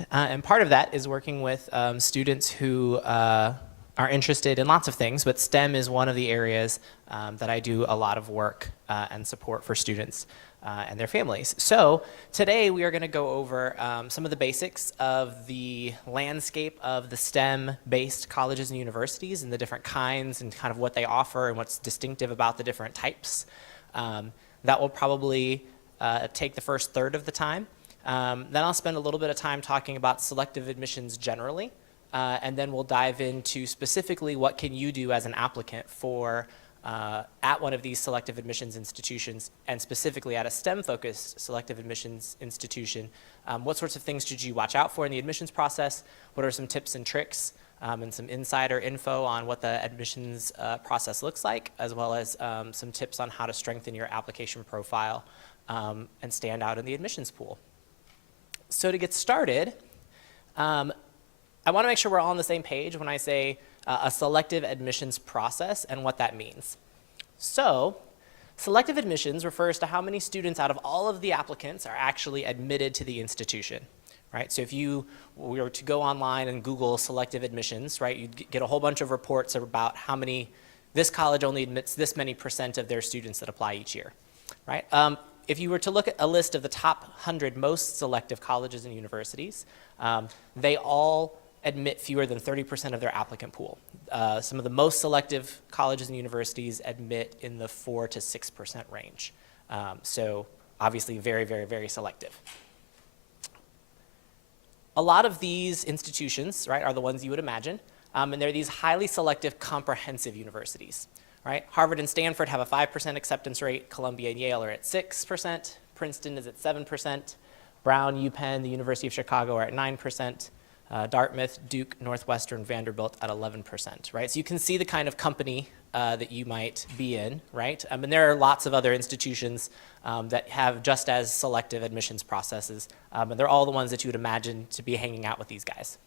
Right? And part of that is working with students who are interested in lots of things, but STEM is one of the areas that I do a lot of work and support for students and their families. So today we are going to go over some of the basics of the landscape of the STEM-based colleges and universities and the different kinds and kind of what they offer and what's distinctive about the different types. That will probably take the first third of the time. Then I'll spend a little bit of time talking about selective admissions generally, and then we'll dive into specifically what can you do as an applicant for at one of these selective admissions institutions, and specifically at a STEM-focused selective admissions institution. What sorts of things should you watch out for in the admissions process? What are some tips and tricks and some insider info on what the admissions process looks like, as well as some tips on how to strengthen your application profile and stand out in the admissions pool. So to get started, I want to make sure we're all on the same page when I say a selective admissions process and what that means. So selective admissions refers to how many students out of all of the applicants are actually admitted to the institution, right? So if you were to go online and Google selective admissions, right, you'd get a whole bunch of reports about how many, this college only admits this many % of their students that apply each year, right? If you were to look at a list of the top 100 most selective colleges and universities, they all admit fewer than 30% of their applicant pool. Some of the most selective colleges and universities admit in the 4 to 6% range. So obviously very, very, very selective. A lot of these institutions, right, are the ones you would imagine, and they're these highly selective comprehensive universities. Right? Harvard and Stanford have a 5% acceptance rate. Columbia and Yale are at 6%. Princeton is at 7%. Brown, UPenn, the University of Chicago are at 9%. Dartmouth, Duke, Northwestern, Vanderbilt at 11%. Right? So you can see the kind of company that you might be in. Right? And there are lots of other institutions that have just as selective admissions processes. And they're all the ones that you would imagine to be hanging out with these guys.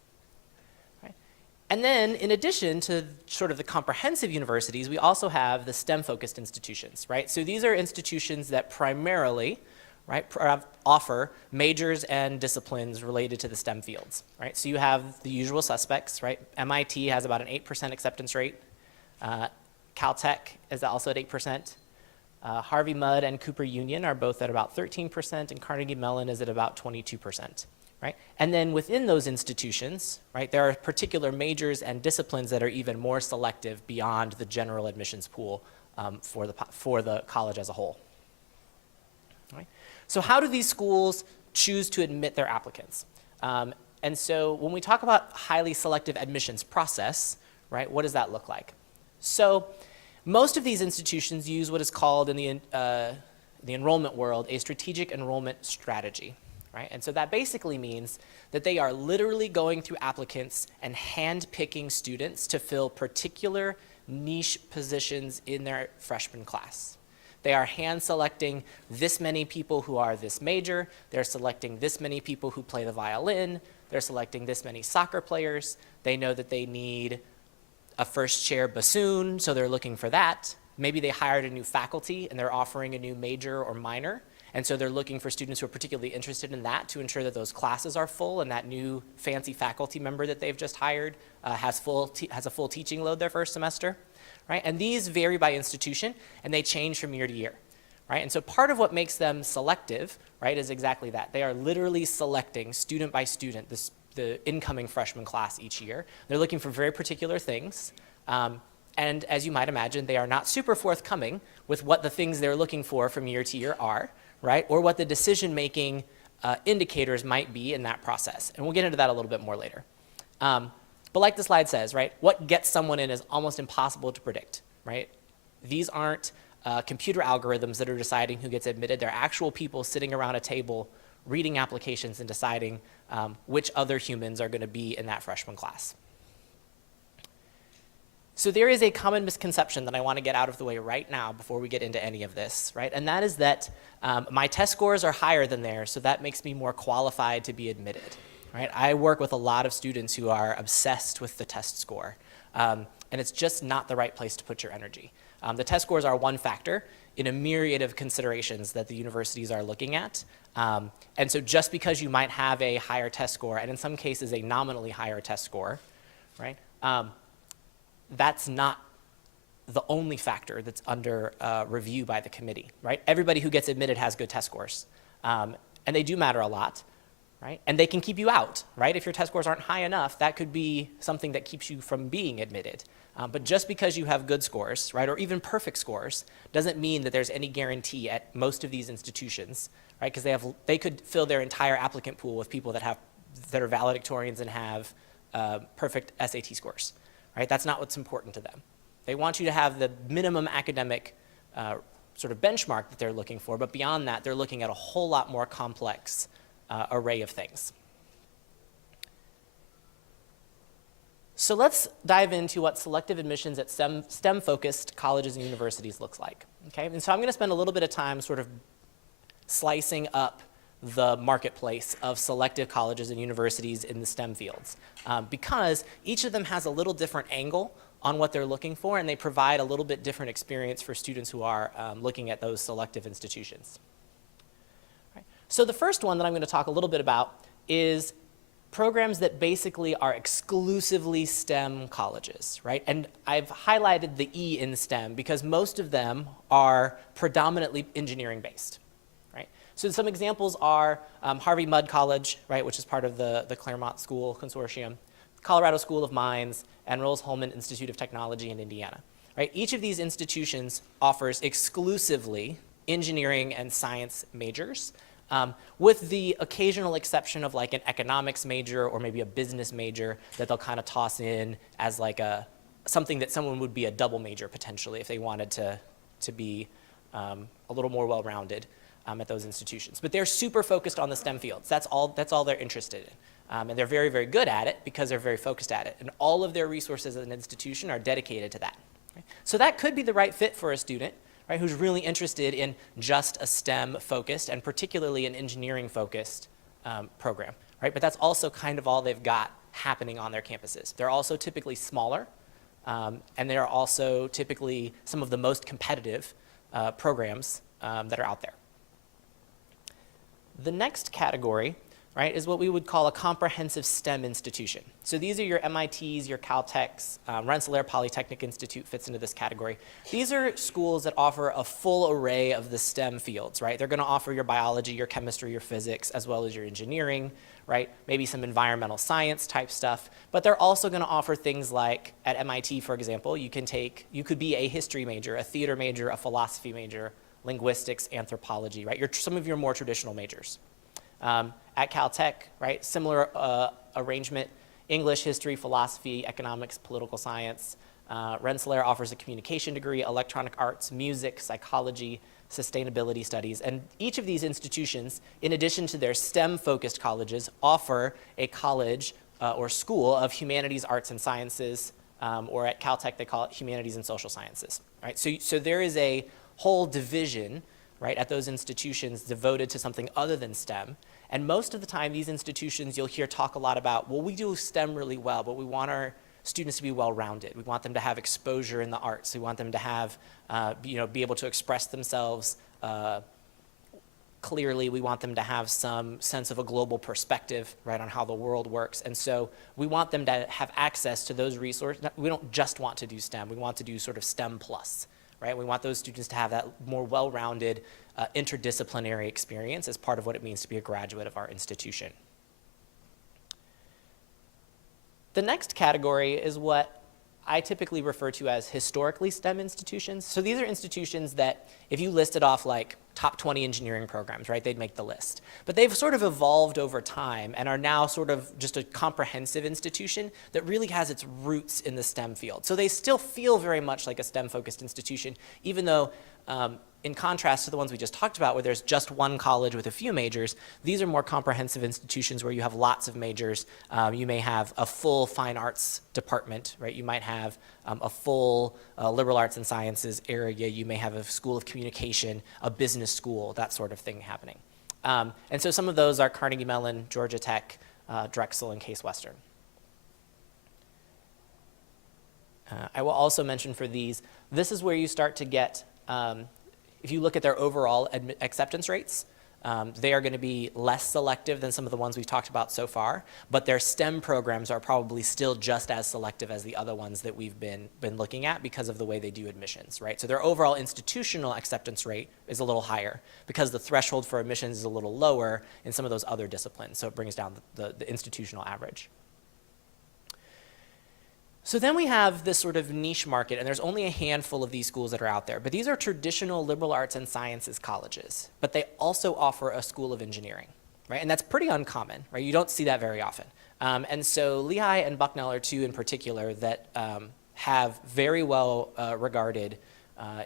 And then, in addition to sort of the comprehensive universities, we also have the STEM-focused institutions, right? So these are institutions that primarily, right, offer majors and disciplines related to the STEM fields, right? So you have the usual suspects, right? MIT has about an 8% acceptance rate. Caltech is also at 8%. Harvey Mudd and Cooper Union are both at about 13%, and Carnegie Mellon is at about 22%. Right? And then within those institutions, right, there are particular majors and disciplines that are even more selective beyond the general admissions pool for the college as a whole. Right? So how do these schools choose to admit their applicants? And so when we talk about highly selective admissions process, right, what does that look like? So most of these institutions use what is called in the enrollment world a strategic enrollment strategy. Right? And so that basically means that they are literally going through applicants and hand-picking students to fill particular niche positions in their freshman class. They are hand-selecting this many people who are this major. They're selecting this many people who play the violin. They're selecting this many soccer players. They know that they need a first-chair bassoon, so they're looking for that. Maybe they hired a new faculty and they're offering a new major or minor. And so they're looking for students who are particularly interested in that to ensure that those classes are full and that new fancy faculty member that they've just hired has a full teaching load their first semester, right? And these vary by institution and they change from year to year, right? And so part of what makes them selective, right, is exactly that. They are literally selecting student by student the incoming freshman class each year. They're looking for very particular things. And as you might imagine, they are not super forthcoming with what the things they're looking for from year to year are, right? Or what the decision-making indicators might be in that process. And we'll get into that a little bit more later. But like the slide says, right, what gets someone in is almost impossible to predict, right? These aren't computer algorithms that are deciding who gets admitted. They're actual people sitting around a table reading applications and deciding which other humans are going to be in that freshman class. So there is a common misconception that I want to get out of the way right now before we get into any of this, right? And that is that my test scores are higher than theirs, so that makes me more qualified to be admitted, right? I work with a lot of students who are obsessed with the test score, and it's just not the right place to put your energy. The test scores are one factor in a myriad of considerations that the universities are looking at. And so just because you might have a higher test score, and in some cases a nominally higher test score, right, that's not the only factor that's under review by the committee, right? Everybody who gets admitted has good test scores, and they do matter a lot, right? And they can keep you out, right? If your test scores aren't high enough, that could be something that keeps you from being admitted. But just because you have good scores, right, or even perfect scores, doesn't mean that there's any guarantee at most of these institutions, right? Because they could fill their entire applicant pool with people that are valedictorians and have perfect SAT scores, right? That's not what's important to them. They want you to have the minimum academic sort of benchmark that they're looking for, but beyond that, they're looking at a whole lot more complex array of things. So let's dive into what selective admissions at STEM-focused colleges and universities looks like, okay? And so I'm gonna spend a little bit of time sort of slicing up the marketplace of selective colleges and universities in the STEM fields, because each of them has a little different angle on what they're looking for, and they provide a little bit different experience for students who are looking at those selective institutions. Right. So the first one that I'm going to talk a little bit about is programs that basically are exclusively STEM colleges, right? And I've highlighted the E in STEM because most of them are predominantly engineering based, right? So some examples are Harvey Mudd College, right, which is part of the Claremont School Consortium, Colorado School of Mines, and Rose-Hulman Institute of Technology in Indiana, right? Each of these institutions offers exclusively engineering and science majors, with the occasional exception of like an economics major or maybe a business major that they'll kind of toss in as like something that someone would be a double major potentially if they wanted to be a little more well-rounded at those institutions. But they're super focused on the STEM fields. That's all they're interested in. And they're very, very good at it because they're very focused at it. And all of their resources as an institution are dedicated to that. Right? So that could be the right fit for a student, right, who's really interested in just a STEM-focused and particularly an engineering-focused program. Right? But that's also kind of all they've got happening on their campuses. They're also typically smaller, and they're also typically some of the most competitive programs that are out there. The next category, right, is what we would call a comprehensive STEM institution. So these are your MITs, your Caltechs, Rensselaer Polytechnic Institute fits into this category. These are schools that offer a full array of the STEM fields, right? They're gonna offer your biology, your chemistry, your physics, as well as your engineering, right? Maybe some environmental science type stuff, but they're also gonna offer things like, at MIT, for example, you could be a history major, a theater major, a philosophy major, linguistics, anthropology, right? Some of your more traditional majors. At Caltech, right, similar arrangement, English, history, philosophy, economics, political science. Rensselaer offers a communication degree, electronic arts, music, psychology, sustainability studies. And each of these institutions, in addition to their STEM-focused colleges, offer a college or school of humanities, arts, and sciences, or at Caltech they call it humanities and social sciences, right? So there is a whole division, right, at those institutions devoted to something other than STEM. And most of the time, these institutions you'll hear talk a lot about, well, we do STEM really well, but we want our students to be well-rounded. We want them to have exposure in the arts. We want them to have, be able to express themselves clearly. We want them to have some sense of a global perspective, right, on how the world works. And so we want them to have access to those resources. We don't just want to do STEM. We want to do sort of STEM plus. Right? We want those students to have that more well-rounded interdisciplinary experience as part of what it means to be a graduate of our institution. The next category is what I typically refer to as historically STEM institutions. So these are institutions that if you listed off like top 20 engineering programs, right, they'd make the list. But they've sort of evolved over time and are now sort of just a comprehensive institution that really has its roots in the STEM field. So they still feel very much like a STEM-focused institution, even though in contrast to the ones we just talked about where there's just one college with a few majors, these are more comprehensive institutions where you have lots of majors. You may have a full fine arts department, right? You might have a full liberal arts and sciences area. You may have a school of communication, a business school, that sort of thing happening. And so some of those are Carnegie Mellon, Georgia Tech, Drexel, and Case Western. I will also mention for these, this is where you start to get if you look at their overall acceptance rates, they are going to be less selective than some of the ones we've talked about so far, but their STEM programs are probably still just as selective as the other ones that we've been looking at because of the way they do admissions, right? So their overall institutional acceptance rate is a little higher because the threshold for admissions is a little lower in some of those other disciplines, so it brings down the institutional average. So then we have this sort of niche market, and there's only a handful of these schools that are out there. But these are traditional liberal arts and sciences colleges, but they also offer a school of engineering, right? And that's pretty uncommon, right? You don't see that very often. And so Lehigh and Bucknell are two in particular that have very well regarded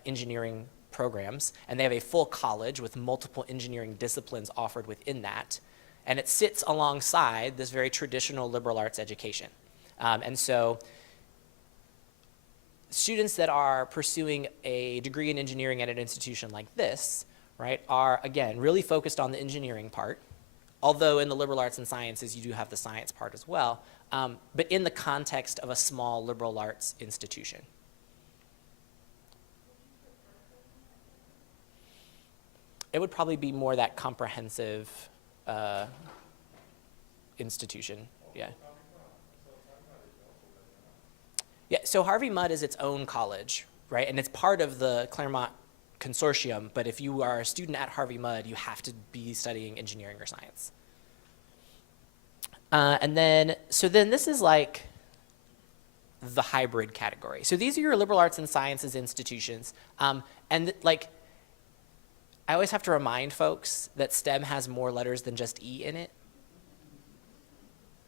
engineering programs, and they have a full college with multiple engineering disciplines offered within that. And it sits alongside this very traditional liberal arts education. And so students that are pursuing a degree in engineering at an institution like this, right, are, again, really focused on the engineering part, although in the liberal arts and sciences you do have the science part as well, but in the context of a small liberal arts institution. It would probably be more that comprehensive institution, yeah. Yeah, so Harvey Mudd is its own college, right? And it's part of the Claremont Consortium, but if you are a student at Harvey Mudd, you have to be studying engineering or science. So then this is like the hybrid category. So these are your liberal arts and sciences institutions. And like, I always have to remind folks that STEM has more letters than just E in it,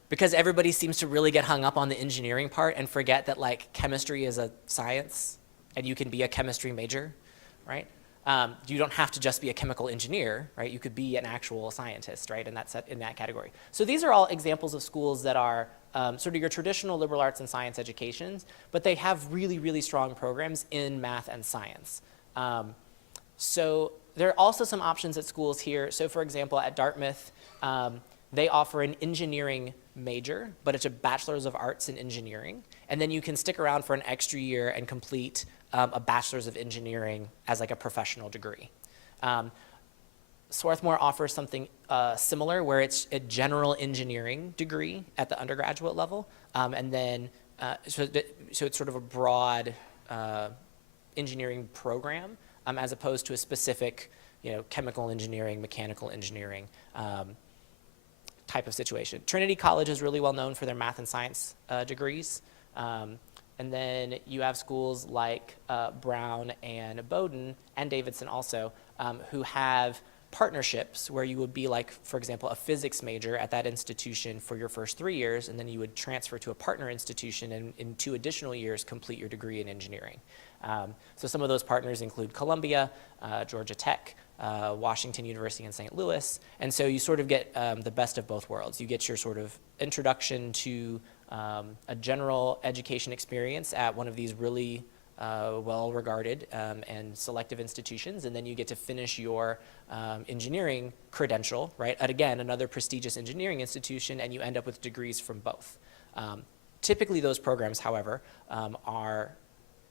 because everybody seems to really get hung up on the engineering part and forget that like chemistry is a science and you can be a chemistry major, right? You don't have to just be a chemical engineer, right? You could be an actual scientist, right, in that category. So these are all examples of schools that are sort of your traditional liberal arts and science educations, but they have really, really strong programs in math and science. So there are also some options at schools here. So for example, at Dartmouth, they offer an engineering major, but it's a bachelor's of arts in engineering. And then you can stick around for an extra year and complete a bachelor's of engineering as like a professional degree. Swarthmore offers something similar where it's a general engineering degree at the undergraduate level. And then, so it's sort of a broad engineering program as opposed to a specific, chemical engineering, mechanical engineering type of situation. Trinity College is really well known for their math and science degrees. And then you have schools like Brown and Bowdoin and Davidson also who have partnerships where you would be like, for example, a physics major at that institution for your first 3 years, and then you would transfer to a partner institution and in 2 additional years complete your degree in engineering. So some of those partners include Columbia, Georgia Tech, Washington University in St. Louis, and so you sort of get the best of both worlds. You get your sort of introduction to a general education experience at one of these really well-regarded and selective institutions, and then you get to finish your engineering credential, right, at, again, another prestigious engineering institution, and you end up with degrees from both. Typically, those programs, however, are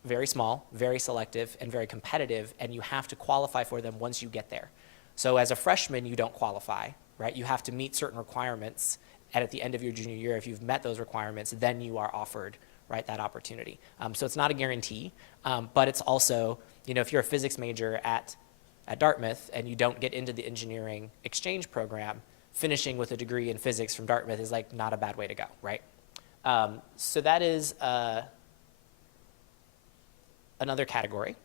very small, very selective, and very competitive, and you have to qualify for them once you get there. So as a freshman, you don't qualify, right? You have to meet certain requirements, and at the end of your junior year, if you've met those requirements, then you are offered, right, that opportunity. So it's not a guarantee, but it's also, if you're a physics major at Dartmouth and you don't get into the engineering exchange program, finishing with a degree in physics from Dartmouth is like not a bad way to go, right? So that is another category.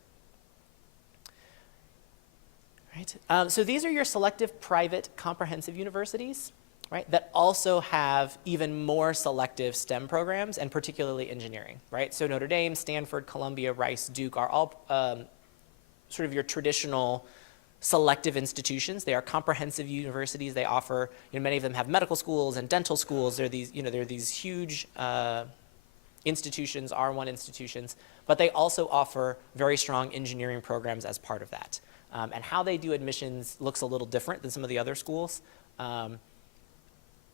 Right? So these are your selective private comprehensive universities, right, that also have even more selective STEM programs, and particularly engineering, right? So Notre Dame, Stanford, Columbia, Rice, Duke are all sort of your traditional selective institutions. They are comprehensive universities. They offer, many of them have medical schools and dental schools. They're these huge institutions, R1 institutions, but they also offer very strong engineering programs as part of that. And how they do admissions looks a little different than some of the other schools. And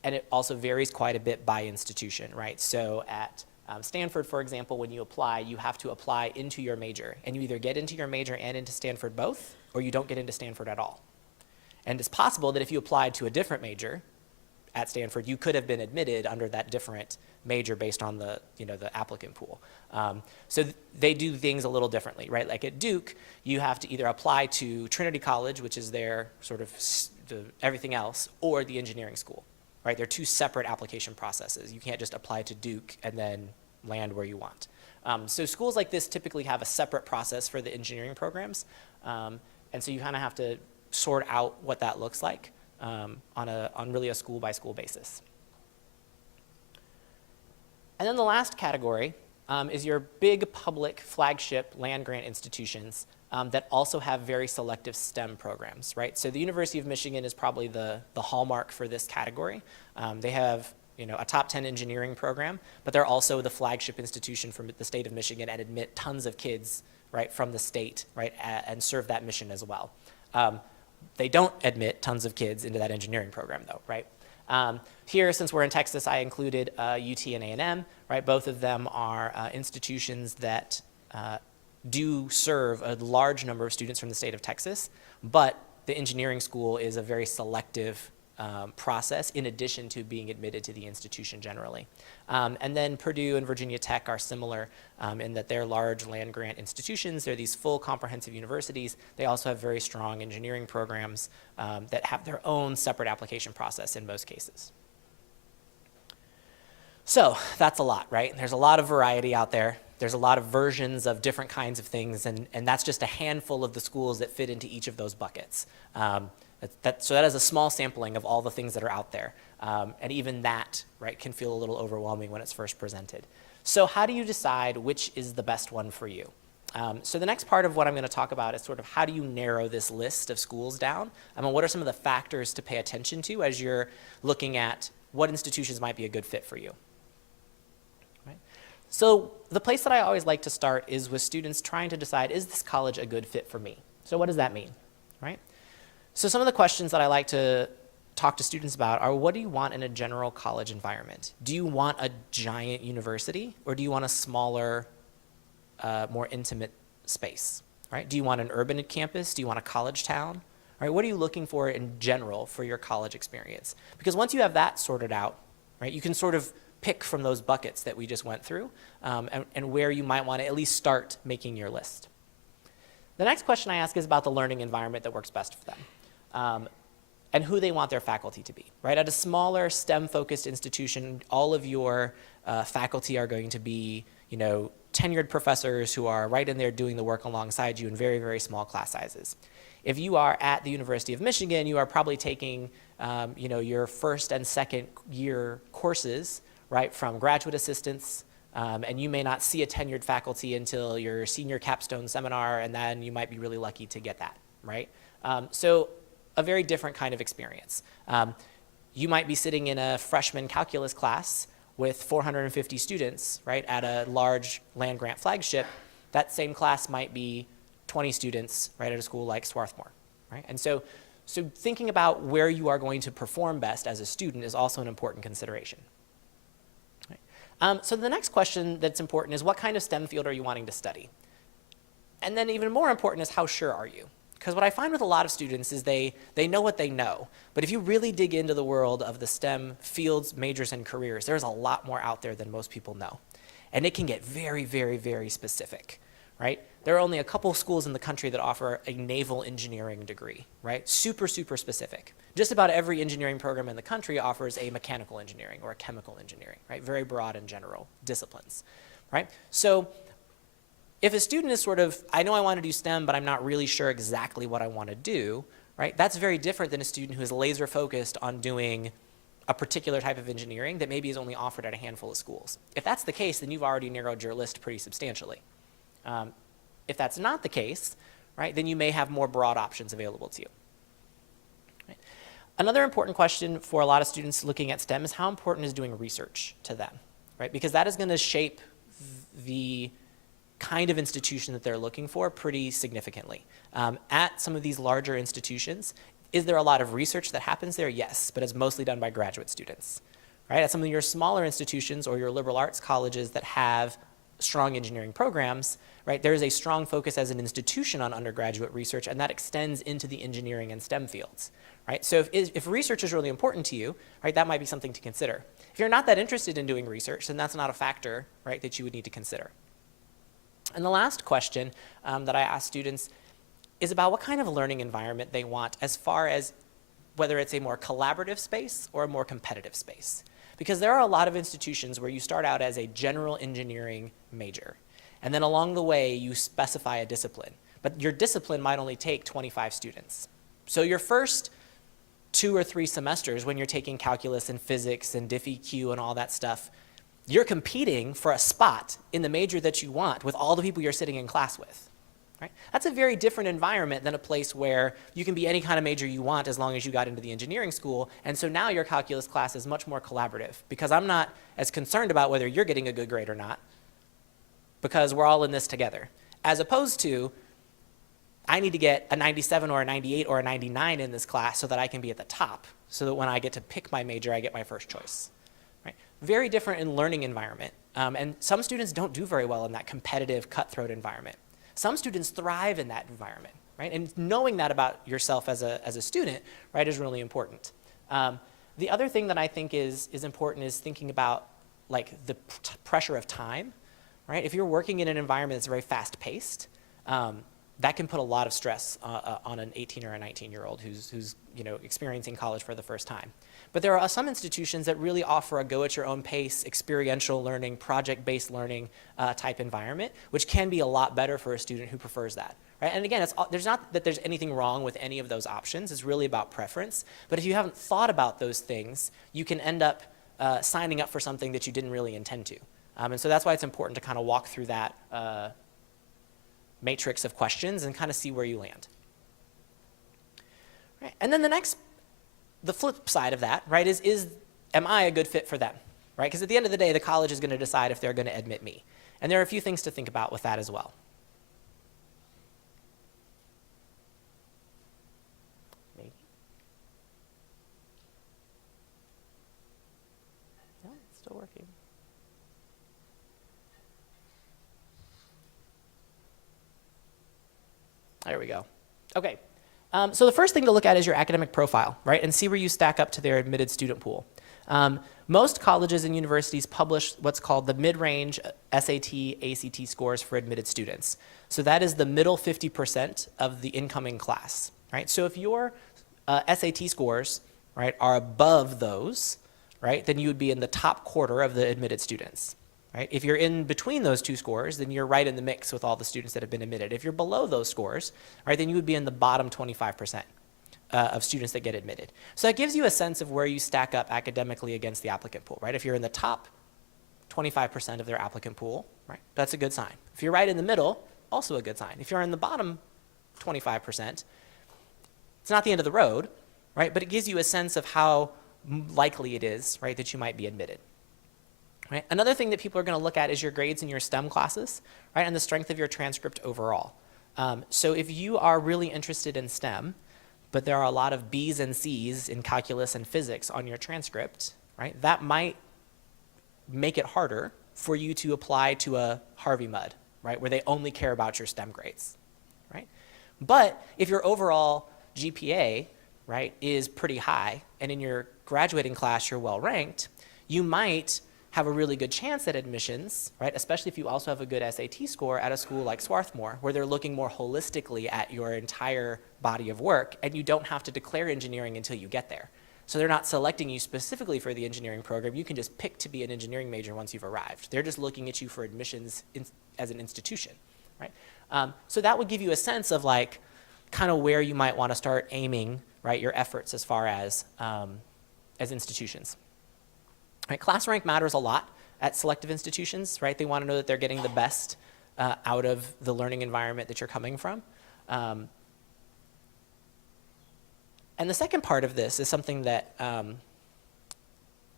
it also varies quite a bit by institution, right? So at Stanford, for example, when you apply, you have to apply into your major. And you either get into your major and into Stanford both, or you don't get into Stanford at all. And it's possible that if you applied to a different major at Stanford, you could have been admitted under that different major based on the applicant pool. So they do things a little differently, right? Like at Duke, you have to either apply to Trinity College, which is their sort of everything else, or the engineering school, right? They're two separate application processes. You can't just apply to Duke and then land where you want. So schools like this typically have a separate process for the engineering programs. And so you kind of have to sort out what that looks like on really a school-by-school basis. And then the last category is your big public flagship land-grant institutions that also have very selective STEM programs, right? So the University of Michigan is probably the hallmark for this category. They have a top 10 engineering program, but they're also the flagship institution from the state of Michigan and admit tons of kids, right, from the state, right, and serve that mission as well. They don't admit tons of kids into that engineering program, though, right? Here, since we're in Texas, I included UT and A&M, right? Both of them are institutions that do serve a large number of students from the state of Texas, but the engineering school is a very selective process in addition to being admitted to the institution generally. And then Purdue and Virginia Tech are similar in that they're large land-grant institutions. They're these full comprehensive universities. They also have very strong engineering programs that have their own separate application process in most cases. So that's a lot, right? There's a lot of variety out there. There's a lot of versions of different kinds of things, and that's just a handful of the schools that fit into each of those buckets. So that is a small sampling of all the things that are out there. And even that, right, can feel a little overwhelming when it's first presented. So how do you decide which is the best one for you? So the next part of what I'm going to talk about is sort of how do you narrow this list of schools down? What are some of the factors to pay attention to as you're looking at what institutions might be a good fit for you? Right? So the place that I always like to start is with students trying to decide, is this college a good fit for me? So what does that mean, right? So some of the questions that I like to talk to students about are, what do you want in a general college environment? Do you want a giant university, or do you want a smaller, more intimate space, right? Do you want an urban campus? Do you want a college town? Right? What are you looking for in general for your college experience? Because once you have that sorted out, right, you can sort of pick from those buckets that we just went through and where you might want to at least start making your list. The next question I ask is about the learning environment that works best for them. And who they want their faculty to be, right? At a smaller STEM-focused institution, all of your faculty are going to be, tenured professors who are right in there doing the work alongside you in very, very small class sizes. If you are at the University of Michigan, you are probably taking, your first and second year courses, right, from graduate assistants, and you may not see a tenured faculty until your senior capstone seminar, and then you might be really lucky to get that, right? So a very different kind of experience. You might be sitting in a freshman calculus class with 450 students, right, at a large land-grant flagship. That same class might be 20 students, right, at a school like Swarthmore, right? And so thinking about where you are going to perform best as a student is also an important consideration. Right? So the next question that's important is, what kind of STEM field are you wanting to study? And then even more important is, how sure are you? Because what I find with a lot of students is they know what they know. But if you really dig into the world of the STEM fields, majors, and careers, there's a lot more out there than most people know. And it can get very, very, very specific, right? There are only a couple schools in the country that offer a naval engineering degree, right? Super, super specific. Just about every engineering program in the country offers a mechanical engineering or a chemical engineering, right? Very broad and general disciplines, right? So if a student is sort of, I know I want to do STEM, but I'm not really sure exactly what I want to do, right? That's very different than a student who is laser focused on doing a particular type of engineering that maybe is only offered at a handful of schools. If that's the case, then you've already narrowed your list pretty substantially. If that's not the case, right, then you may have more broad options available to you. Right? Another important question for a lot of students looking at STEM is, how important is doing research to them, right? Because that is going to shape the kind of institution that they're looking for pretty significantly. At some of these larger institutions, is there a lot of research that happens there? Yes, but it's mostly done by graduate students. Right? At some of your smaller institutions or your liberal arts colleges that have strong engineering programs, right, there is a strong focus as an institution on undergraduate research, and that extends into the engineering and STEM fields, right? So if research is really important to you, right, that might be something to consider. If you're not that interested in doing research, then that's not a factor, right, that you would need to consider. And the last question that I ask students is about what kind of learning environment they want, as far as whether it's a more collaborative space or a more competitive space. Because there are a lot of institutions where you start out as a general engineering major, and then along the way you specify a discipline. But your discipline might only take 25 students. So your first 2 or 3 semesters, when you're taking calculus and physics and diff-EQ and all that stuff, you're competing for a spot in the major that you want with all the people you're sitting in class with. Right? That's a very different environment than a place where you can be any kind of major you want as long as you got into the engineering school. And so now your calculus class is much more collaborative, because I'm not as concerned about whether you're getting a good grade or not, because we're all in this together. As opposed to, I need to get a 97 or a 98 or a 99 in this class so that I can be at the top, so that when I get to pick my major, I get my first choice. Right? Very different in learning environment. And some students don't do very well in that competitive, cutthroat environment. Some students thrive in that environment, right? And knowing that about yourself as a student, right, is really important. The other thing that I think is important is thinking about like the pressure of time, right? If you're working in an environment that's very fast-paced, that can put a lot of stress on an 18 or a 19-year-old who's experiencing college for the first time. But there are some institutions that really offer a go-at-your-own-pace, experiential learning, project-based learning type environment, which can be a lot better for a student who prefers that. Right? And again, there's not that there's anything wrong with any of those options. It's really about preference. But if you haven't thought about those things, you can end up signing up for something that you didn't really intend to. And so that's why it's important to kind of walk through that matrix of questions and kind of see where you land. Right. And then the flip side of that, right, is am I a good fit for them, right? Because at the end of the day, the college is going to decide if they're going to admit me. And there are a few things to think about with that as well. Maybe. No, it's still working. There we go. Okay. So the first thing to look at is your academic profile, right, and see where you stack up to their admitted student pool. Most colleges and universities publish what's called the mid-range SAT, ACT scores for admitted students. So that is the middle 50% of the incoming class, right? So if your SAT scores, right, are above those, right, then you would be in the top quarter of the admitted students. Right? If you're in between those two scores, then you're right in the mix with all the students that have been admitted. If you're below those scores, right, then you would be in the bottom 25% of students that get admitted. So that gives you a sense of where you stack up academically against the applicant pool. Right? If you're in the top 25% of their applicant pool, right, that's a good sign. If you're right in the middle, also a good sign. If you're in the bottom 25%, it's not the end of the road, right, but it gives you a sense of how likely it is, right, that you might be admitted. Right? Another thing that people are going to look at is your grades in your STEM classes, right, and the strength of your transcript overall. So if you are really interested in STEM, but there are a lot of B's and C's in calculus and physics on your transcript, right, that might make it harder for you to apply to a Harvey Mudd, right, where they only care about your STEM grades. Right? But if your overall GPA, right, is pretty high, and in your graduating class you're well ranked, you might have a really good chance at admissions, right? Especially if you also have a good SAT score at a school like Swarthmore, where they're looking more holistically at your entire body of work, and you don't have to declare engineering until you get there. So they're not selecting you specifically for the engineering program. You can just pick to be an engineering major once you've arrived. They're just looking at you for admissions as an institution, right? So that would give you a sense of like kind of where you might want to start aiming, right, your efforts as far as institutions. Right, class rank matters a lot at selective institutions, right? They want to know that they're getting the best out of the learning environment that you're coming from. And the second part of this is something that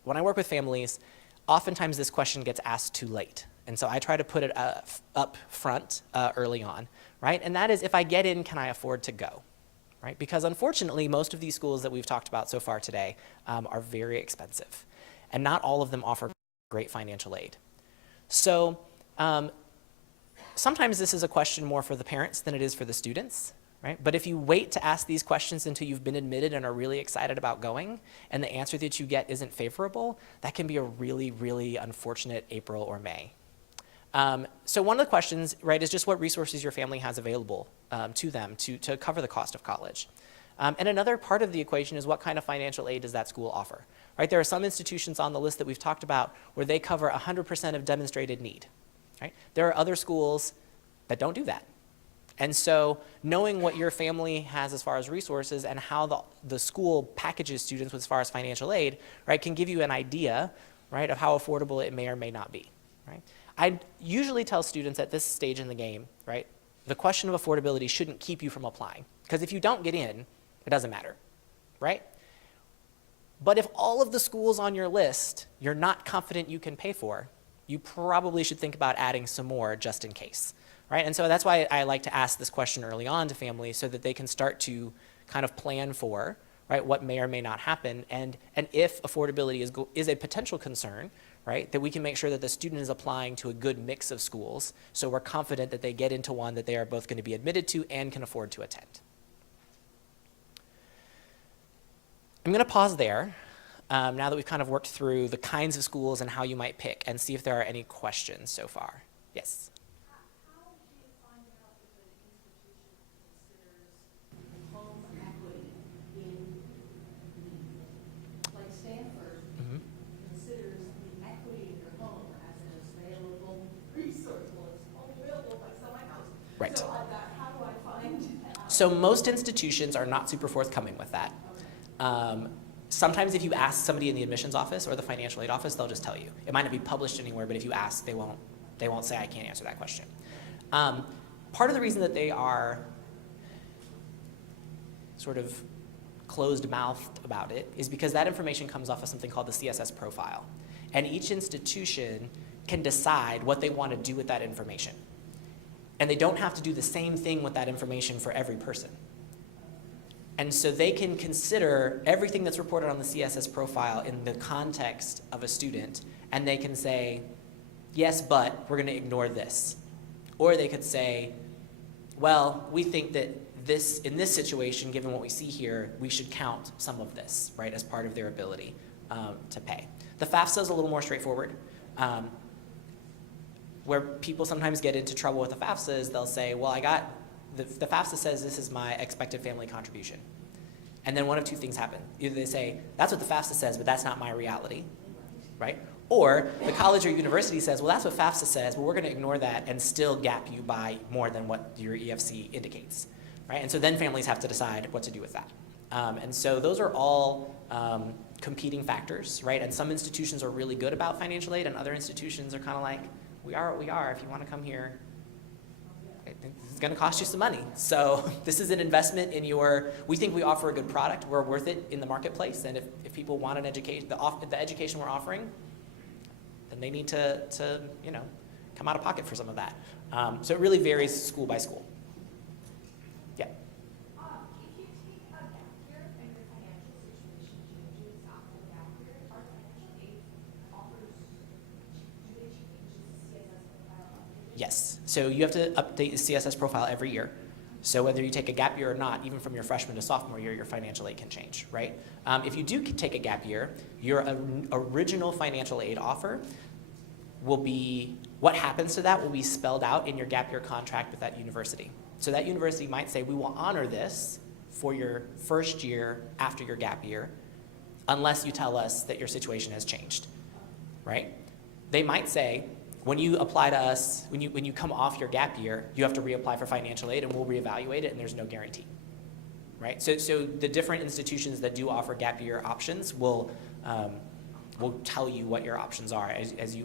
when I work with families, oftentimes this question gets asked too late. And so I try to put it up front early on, right? And that is, if I get in, can I afford to go? Right? Because unfortunately, most of these schools that we've talked about so far today are very expensive. And not all of them offer great financial aid. So Sometimes this is a question more for the parents than it is for the students, right? But if you wait to ask these questions until you've been admitted and are really excited about going, and the answer that you get isn't favorable, that can be a really, really unfortunate April or May. So one of the questions, right, is just what resources your family has available to them to cover the cost of college. And another part of the equation is what kind of financial aid does that school offer, right? There are some institutions on the list that we've talked about where they cover 100% of demonstrated need, right? There are other schools that don't do that. And so knowing what your family has as far as resources and how the school packages students as far as financial aid, right, can give you an idea, right, of how affordable it may or may not be, right? I usually tell students at this stage in the game, right, the question of affordability shouldn't keep you from applying. Because if you don't get in, it doesn't matter, right? But if all of the schools on your list you're not confident you can pay for, you probably should think about adding some more just in case, right? And so that's why I like to ask this question early on to families so that they can start to kind of plan for, right, what may or may not happen. And if affordability is a potential concern, right, that we can make sure that the student is applying to a good mix of schools so we're confident that they get into one that they are both going to be admitted to and can afford to attend. I'm going to pause there now that we've kind of worked through the kinds of schools and how you might pick and see if there are any questions so far. Yes? How do you find out if an institution considers home equity in, like Stanford considers the equity in your home as an available resource? Well, it's only available if I sell my house. Right. So how do I find out? So most institutions are not super forthcoming with that. Sometimes if you ask somebody in the admissions office or the financial aid office, they'll just tell you. It might not be published anywhere, but if you ask, they won't say, I can't answer that question. Part of the reason that they are sort of closed-mouthed about it is because that information comes off of something called the CSS profile. And each institution can decide what they want to do with that information. And they don't have to do the same thing with that information for every person. And so they can consider everything that's reported on the CSS profile in the context of a student, and they can say, yes, but we're going to ignore this. Or they could say, well, we think that in this situation, given what we see here, we should count some of this, right, as part of their ability to pay. The FAFSA is a little more straightforward. Where people sometimes get into trouble with the FAFSA is they'll say, well, the FAFSA says this is my expected family contribution. And then one of two things happen. Either they say, that's what the FAFSA says, but that's not my reality, right? Or the college or university says, well, that's what FAFSA says, but we're going to ignore that and still gap you by more than what your EFC indicates, right? And so then families have to decide what to do with that. And so those are all competing factors, right? And some institutions are really good about financial aid, and other institutions are kind of like, we are what we are. If you want to come here, it's going to cost you some money. So this is an investment in we think we offer a good product. We're worth it in the marketplace. And if people want an education, the education we're offering, then they need to come out of pocket for some of that. So it really varies school by school. Yeah. If you take a gap year and your financial situation changes after the gap year, are financial aid offers, do they change the CSS profile? Yes. So you have to update the CSS profile every year. So whether you take a gap year or not, even from your freshman to sophomore year, your financial aid can change, right? If you do take a gap year, your original financial aid offer will be, what happens to that will be spelled out in your gap year contract with that university. So that university might say, we will honor this for your first year after your gap year, unless you tell us that your situation has changed, right? They might say, when you apply to us, when you come off your gap year, you have to reapply for financial aid and we'll reevaluate it and there's no guarantee, right? So the different institutions that do offer gap year options will tell you what your options are.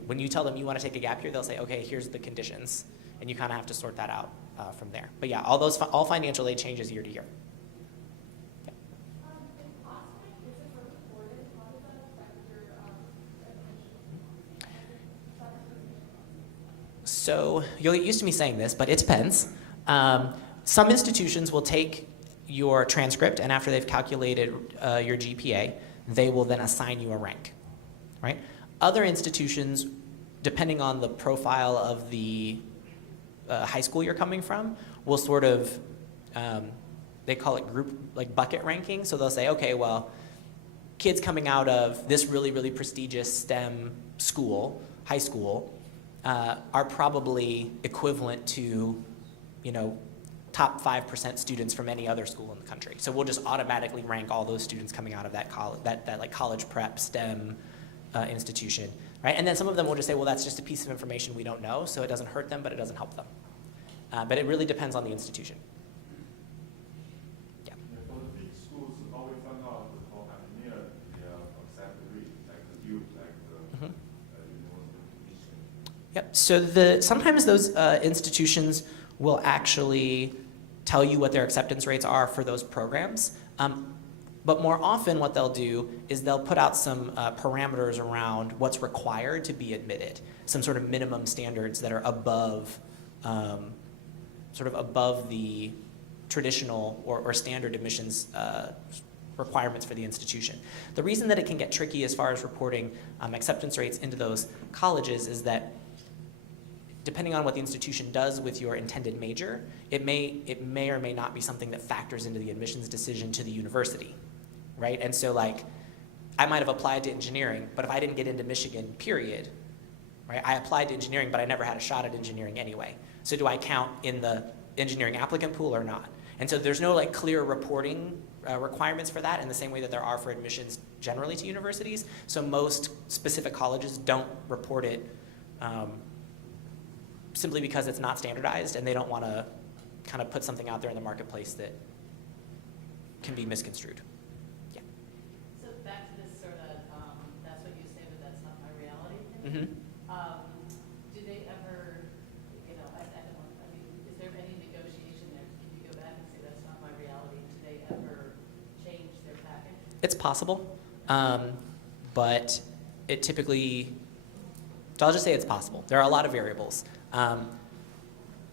When you tell them you want to take a gap year, they'll say, okay, here's the conditions. And you kind of have to sort that out from there. But yeah, all financial aid changes year to year. So you'll get used to me saying this, but it depends. Some institutions will take your transcript, and after they've calculated your GPA, they will then assign you a rank, right? Other institutions depending on the profile of the high school you're coming from, will sort of, they call it group, like bucket ranking. So they'll say, okay, well, kids coming out of this really, really prestigious STEM school, high school, are probably equivalent to, you know, top 5% students from any other school in the country. So we'll just automatically rank all those students coming out of that college, that like college prep STEM institution, right? And then some of them will just say, well, that's just a piece of information we don't know, so it doesn't hurt them, but it doesn't help them. But it really depends on the institution. Yeah. For the big schools, how we find out how near their acceptability, like the U, like the University of Michigan. Yep. So sometimes those institutions will actually tell you what their acceptance rates are for those programs. But more often what they'll do is they'll put out some parameters around what's required to be admitted, some sort of minimum standards that are above, sort of above the traditional or standard admissions requirements for the institution. The reason that it can get tricky as far as reporting acceptance rates into those colleges is that depending on what the institution does with your intended major, it may or may not be something that factors into the admissions decision to the university, right? And so like, I might have applied to engineering, but if I didn't get into Michigan, period, right? I applied to engineering, but I never had a shot at engineering anyway. So do I count in the engineering applicant pool or not? And so there's no like clear reporting requirements for that in the same way that there are for admissions generally to universities. So most specific colleges don't report it simply because it's not standardized and they don't want to kind of put something out there in the marketplace that can be misconstrued. Yeah. So back to this sort of, that's what you say, but that's not my reality thing. Mm-hmm. Do they ever, you know, I don't know, I mean, is there any negotiation there? Can you go back and say that's not my reality? Do they ever change their package? It's possible, but it typically, so I'll just say it's possible. There are a lot of variables.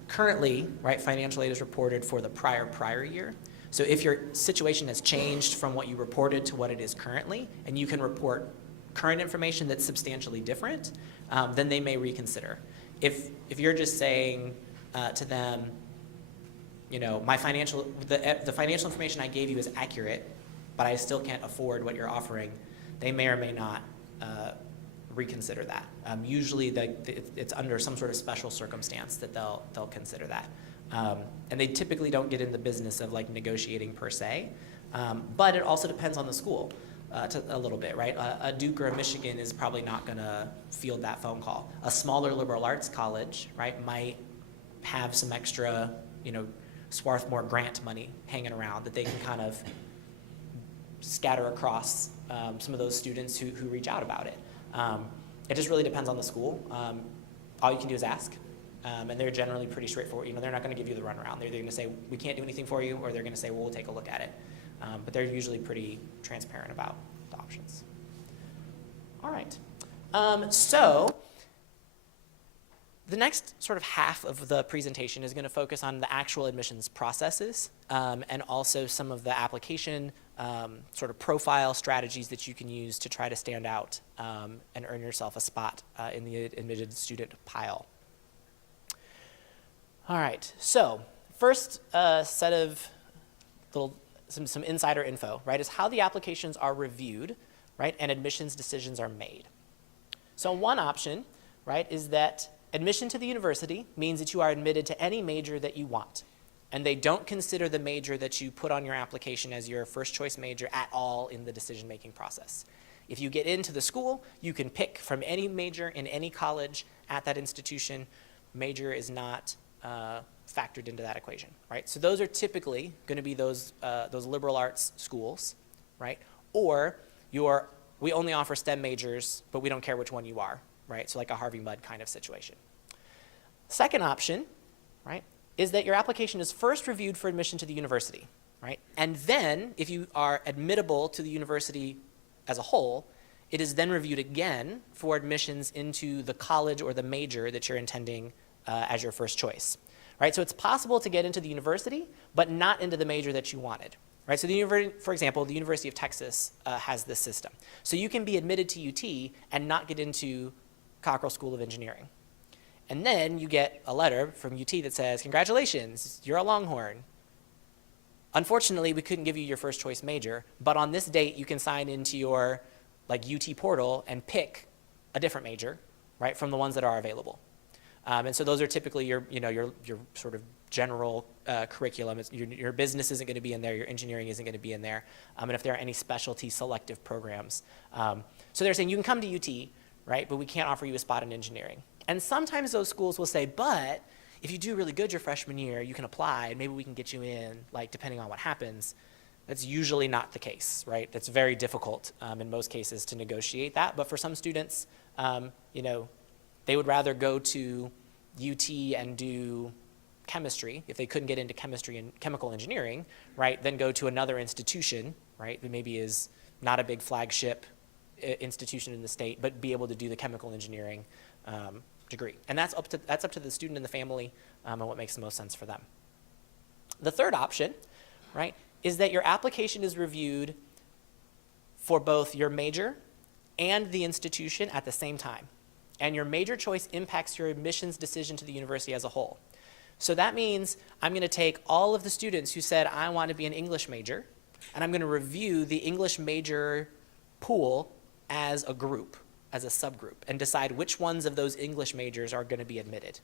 Currently, right, financial aid is reported for the prior year. So if your situation has changed from what you reported to what it is currently, and you can report current information that's substantially different, then they may reconsider. If you're just saying to them, you know, the financial information I gave you is accurate, but I still can't afford what you're offering, they may or may not reconsider that. Usually it's under some sort of special circumstance that they'll consider that. And they typically don't get in the business of like negotiating per se, but it also depends on the school a little bit, right? A Duke or a Michigan is probably not gonna field that phone call. A smaller liberal arts college, right, might have some extra, you know, Swarthmore grant money hanging around that they can kind of scatter across some of those students who reach out about it. It just really depends on the school. All you can do is ask, and they're generally pretty straightforward. You know, they're not going to give you the runaround. They're either going to say, we can't do anything for you, or they're going to say, well, we'll take a look at it. But they're usually pretty transparent about the options. All right. So the next sort of half of the presentation is going to focus on the actual admissions processes and also some of the application sort of profile strategies that you can use to try to stand out and earn yourself a spot in the admitted student pile. All right, so first set of some insider info, right, is how the applications are reviewed, right, and admissions decisions are made. So one option, right, is that admission to the university means that you are admitted to any major that you want. And they don't consider the major that you put on your application as your first choice major at all in the decision-making process. If you get into the school, you can pick from any major in any college at that institution. Major is not factored into that equation, right? So those are typically going to be those liberal arts schools, right? Or we only offer STEM majors, but we don't care which one you are, right? So like a Harvey Mudd kind of situation. Second option, right, is that your application is first reviewed for admission to the university, right? And then, if you are admittable to the university as a whole, it is then reviewed again for admissions into the college or the major that you're intending as your first choice, right? So it's possible to get into the university, but not into the major that you wanted, right? So for example, the University of Texas has this system. So you can be admitted to UT and not get into Cockrell School of Engineering. And then you get a letter from UT that says, congratulations, you're a Longhorn. Unfortunately, we couldn't give you your first choice major, but on this date, you can sign into your UT portal and pick a different major, right, from the ones that are available. And so those are typically your sort of general curriculum. Your business isn't going to be in there, your engineering isn't going to be in there, and if there are any specialty selective programs. So they're saying you can come to UT, right, but we can't offer you a spot in engineering. And sometimes those schools will say, but if you do really good your freshman year, you can apply, and maybe we can get you in, depending on what happens. That's usually not the case, right? It's very difficult in most cases to negotiate that, but for some students, they would rather go to UT and do chemistry, if they couldn't get into chemistry and chemical engineering, right, then go to another institution, right, that maybe is not a big flagship institution in the state, but be able to do the chemical engineering degree. And that's up to the student and the family and what makes the most sense for them. The third option, right, is that your application is reviewed for both your major and the institution at the same time. And your major choice impacts your admissions decision to the university as a whole. So that means I'm going to take all of the students who said, I want to be an English major, and I'm going to review the English major pool as a group, as a subgroup, and decide which ones of those English majors are going to be admitted.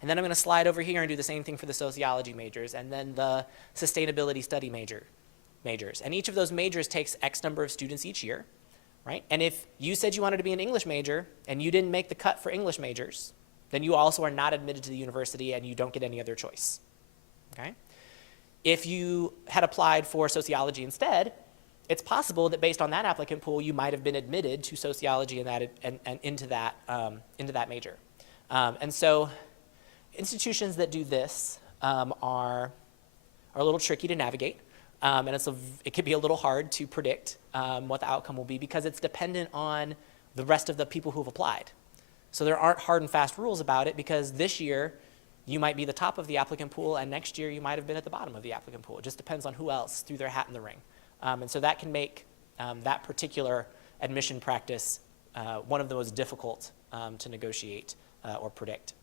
And then I'm going to slide over here and do the same thing for the sociology majors, and then the sustainability study majors. And each of those majors takes X number of students each year, right? And if you said you wanted to be an English major and you didn't make the cut for English majors, then you also are not admitted to the university and you don't get any other choice, okay? If you had applied for sociology instead, it's possible that based on that applicant pool, you might have been admitted to sociology and into that major. And so institutions that do this are a little tricky to navigate. And it can be a little hard to predict what the outcome will be because it's dependent on the rest of the people who've applied. So there aren't hard and fast rules about it because this year you might be the top of the applicant pool and next year you might have been at the bottom of the applicant pool. It just depends on who else threw their hat in the ring. And so that can make that particular admission practice one of the most difficult to negotiate or predict.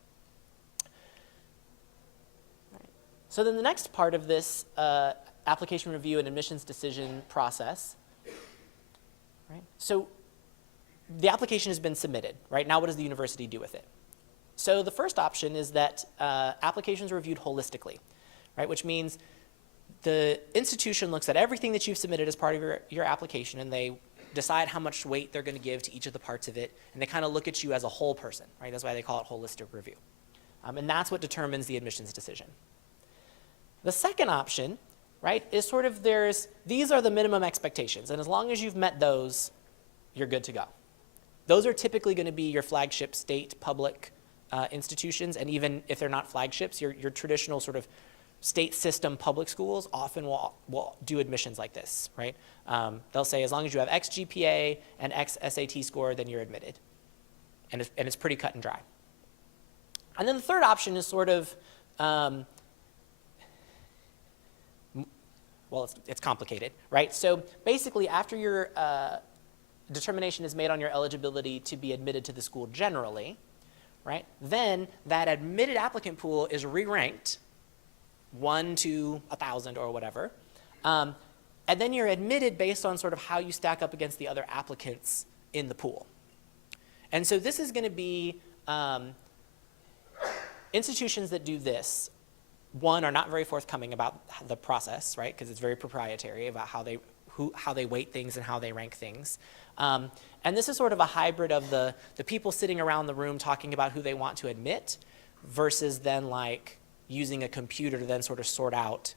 Right. So then the next part of this application review and admissions decision process, right? So the application has been submitted, right? Now what does the university do with it? So the first option is that applications are reviewed holistically, right? Which means the institution looks at everything that you've submitted as part of your application and they decide how much weight they're going to give to each of the parts of it, and they kind of look at you as a whole person, right? That's why they call it holistic review. And that's what determines the admissions decision. The second option, right, is sort of these are the minimum expectations, and as long as you've met those, you're good to go. Those are typically going to be your flagship state public institutions, and even if they're not flagships, your traditional sort of state system public schools often will do admissions like this, right? They'll say as long as you have X GPA and X SAT score, then you're admitted. And it's pretty cut and dry. And then the third option is sort of, it's complicated, right? So basically after your determination is made on your eligibility to be admitted to the school generally, right? Then that admitted applicant pool is re-ranked 1 to 1,000 or whatever. And then you're admitted based on sort of how you stack up against the other applicants in the pool. And so this is going to be institutions that do this, one, are not very forthcoming about the process, right? Because it's very proprietary about how they weight things and how they rank things. And this is sort of a hybrid of the people sitting around the room talking about who they want to admit versus then using a computer to then sort of sort out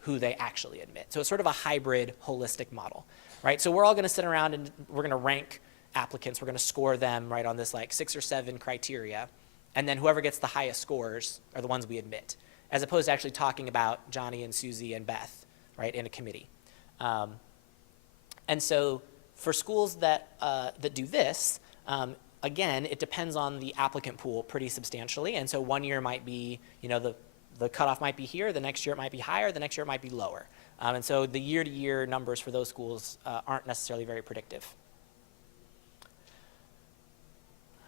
who they actually admit. So it's sort of a hybrid holistic model, right? So we're all going to sit around and we're going to rank applicants. We're going to score them right on this 6 or 7 criteria. And then whoever gets the highest scores are the ones we admit, as opposed to actually talking about Johnny and Susie and Beth, right, in a committee. And so for schools that do this, again, it depends on the applicant pool pretty substantially. And so one year might be, the cutoff might be here, the next year it might be higher, the next year it might be lower. And so the year-to-year numbers for those schools aren't necessarily very predictive.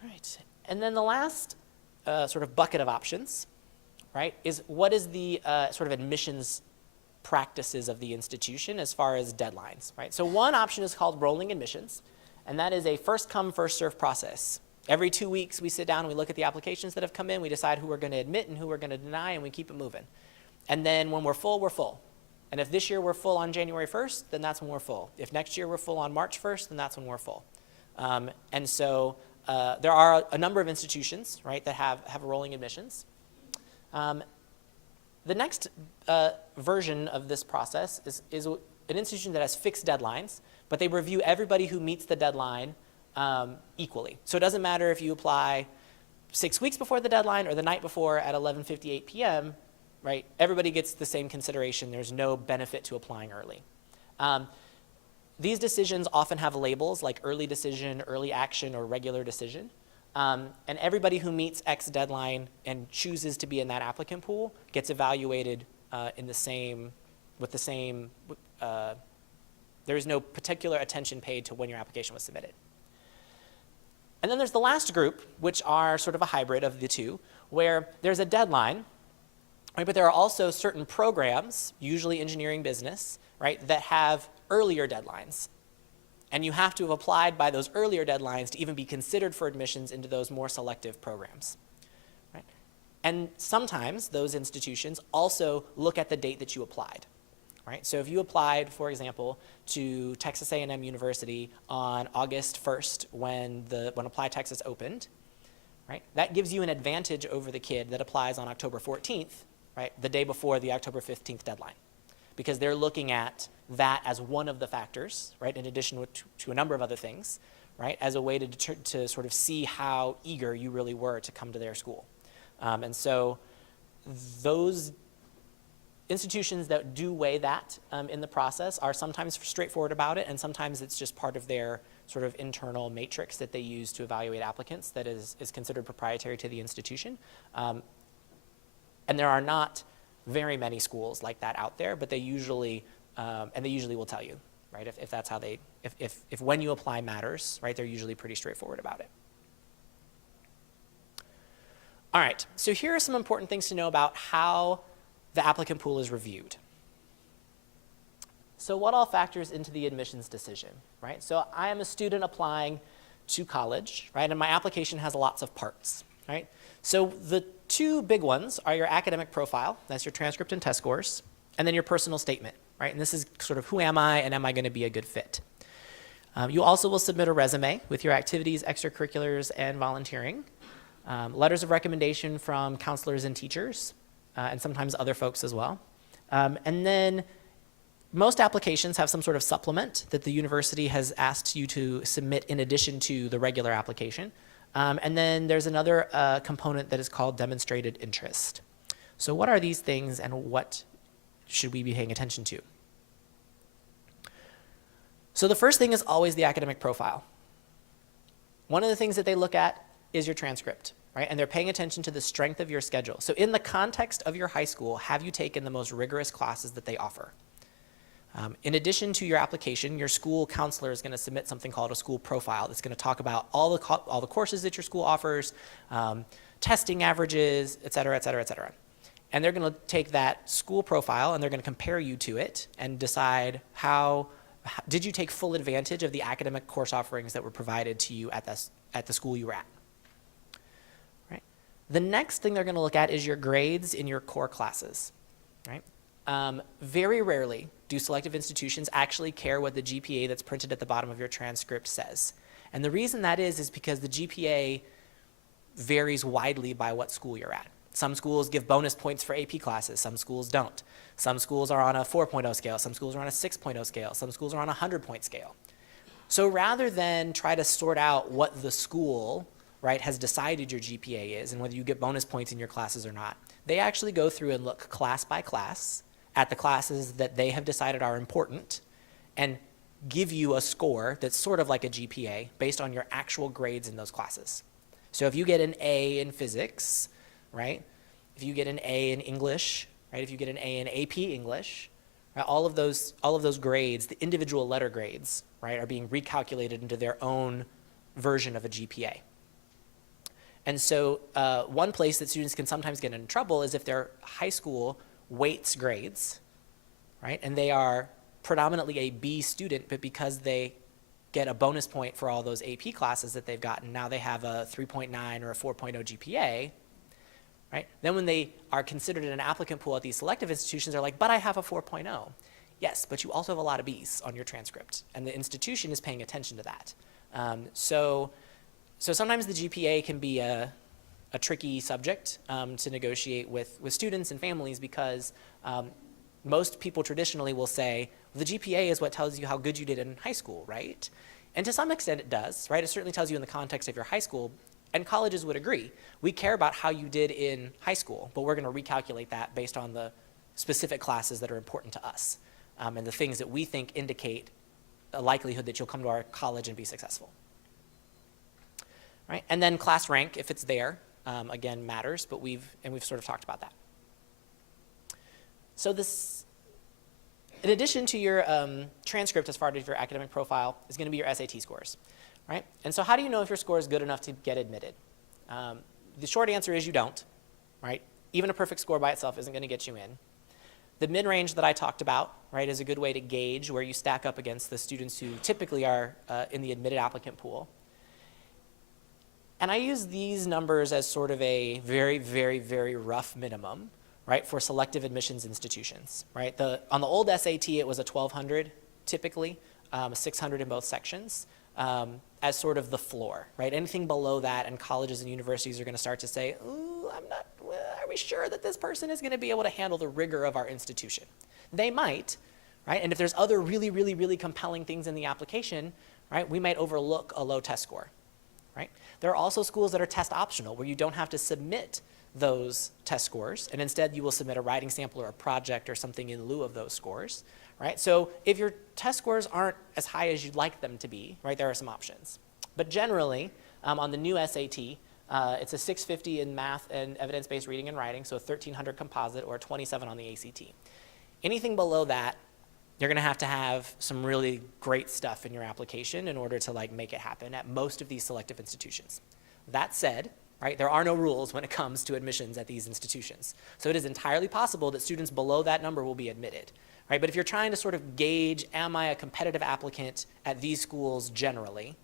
Right. And then the last sort of bucket of options, right, is what is the sort of admissions practices of the institution as far as deadlines, right? So one option is called rolling admissions, and that is a first come, first served process. Every 2 weeks we sit down and we look at the applications that have come in, we decide who we're going to admit and who we're going to deny, and we keep it moving. And then when we're full, we're full. And if this year we're full on January 1st, then that's when we're full. If next year we're full on March 1st, then that's when we're full. And so there are a number of institutions, right, that have rolling admissions. The next version of this process is an institution that has fixed deadlines, but they review everybody who meets the deadline equally. So it doesn't matter if you apply 6 weeks before the deadline or the night before at 11:58 p.m., right? Everybody gets the same consideration. There's no benefit to applying early. These decisions often have labels like early decision, early action, or regular decision. And everybody who meets X deadline and chooses to be in that applicant pool gets evaluated there is no particular attention paid to when your application was submitted. And then there's the last group, which are sort of a hybrid of the two, where there's a deadline, right, but there are also certain programs, usually engineering business, right, that have earlier deadlines. And you have to have applied by those earlier deadlines to even be considered for admissions into those more selective programs. Right? And sometimes those institutions also look at the date that you applied. Right? So if you applied, for example, to Texas A&M University on August 1st when Apply Texas opened, right, that gives you an advantage over the kid that applies on October 14th, right, the day before the October 15th deadline, because they're looking at that as one of the factors, right, in addition to a number of other things, right, as a way to sort of see how eager you really were to come to their school. And so those institutions that do weigh that in the process are sometimes straightforward about it, and sometimes it's just part of their sort of internal matrix that they use to evaluate applicants that is considered proprietary to the institution. And there are not very many schools like that out there, but they usually will tell you, right, if that's how if when you apply matters, right, they're usually pretty straightforward about it. All right, so here are some important things to know about how the applicant pool is reviewed. So what all factors into the admissions decision, right? So I am a student applying to college, right, and my application has lots of parts, right? So the two big ones are your academic profile, that's your transcript and test scores, and then your personal statement, right? And this is sort of who am I and am I going to be a good fit? You also will submit a resume with your activities, extracurriculars, and volunteering, letters of recommendation from counselors and teachers, and sometimes other folks as well. And then most applications have some sort of supplement that the university has asked you to submit in addition to the regular application. And then there's another component that is called demonstrated interest. So what are these things and what should we be paying attention to? So the first thing is always the academic profile. One of the things that they look at is your transcript, right? And they're paying attention to the strength of your schedule. So in the context of your high school, have you taken the most rigorous classes that they offer? In addition to your application, your school counselor is going to submit something called a school profile that's going to talk about all the courses that your school offers, testing averages, et cetera, et cetera, et cetera. And they're going to take that school profile and they're going to compare you to it and decide how did you take full advantage of the academic course offerings that were provided to you at the school you were at. Right? The next thing they're going to look at is your grades in your core classes. Right? Very rarely do selective institutions actually care what the GPA that's printed at the bottom of your transcript says. And the reason that is because the GPA varies widely by what school you're at. Some schools give bonus points for AP classes, some schools don't. Some schools are on a 4.0 scale, some schools are on a 6.0 scale, some schools are on a 100-point scale. So rather than try to sort out what the school, right, has decided your GPA is and whether you get bonus points in your classes or not, they actually go through and look class by class at the classes that they have decided are important and give you a score that's sort of like a GPA based on your actual grades in those classes. So if you get an A in physics, right, if you get an A in English, right, if you get an A in AP English, right, all of those grades, the individual letter grades, right, are being recalculated into their own version of a GPA. And so one place that students can sometimes get in trouble is if their high school weights grades, right? And they are predominantly a B student, but because they get a bonus point for all those AP classes that they've gotten, now they have a 3.9 or a 4.0 GPA, right? Then when they are considered in an applicant pool at these selective institutions, they're like, but I have a 4.0. Yes, but you also have a lot of Bs on your transcript, and the institution is paying attention to that. So sometimes the GPA can be a tricky subject to negotiate with students and families because most people traditionally will say, well, the GPA is what tells you how good you did in high school, right? And to some extent it does, right? It certainly tells you in the context of your high school, and colleges would agree. We care about how you did in high school, but we're going to recalculate that based on the specific classes that are important to us and the things that we think indicate a likelihood that you'll come to our college and be successful. Right? And then class rank, if it's there, again, matters, but we've sort of talked about that. So this, in addition to your transcript as far as your academic profile, is going to be your SAT scores, right? And so how do you know if your score is good enough to get admitted? The short answer is you don't, right? Even a perfect score by itself isn't going to get you in. The mid-range that I talked about, right, is a good way to gauge where you stack up against the students who typically are in the admitted applicant pool. And I use these numbers as sort of a very, very, very rough minimum, right, for selective admissions institutions, right? On the old SAT, it was a 1,200 typically, 600 in both sections, as sort of the floor, right? Anything below that, and colleges and universities are going to start to say, ooh, are we sure that this person is going to be able to handle the rigor of our institution? They might, right? And if there's other really, really, really compelling things in the application, right, we might overlook a low test score, right? There are also schools that are test optional where you don't have to submit those test scores, and instead you will submit a writing sample or a project or something in lieu of those scores, right? So if your test scores aren't as high as you'd like them to be, right, there are some options. But generally, on the new SAT, it's a 650 in math and evidence-based reading and writing, so a 1,300 composite or a 27 on the ACT. Anything below that, you're going to have some really great stuff in your application in order to make it happen at most of these selective institutions. That said, right, there are no rules when it comes to admissions at these institutions. So it is entirely possible that students below that number will be admitted, right? But if you're trying to sort of gauge, am I a competitive applicant at these schools generally,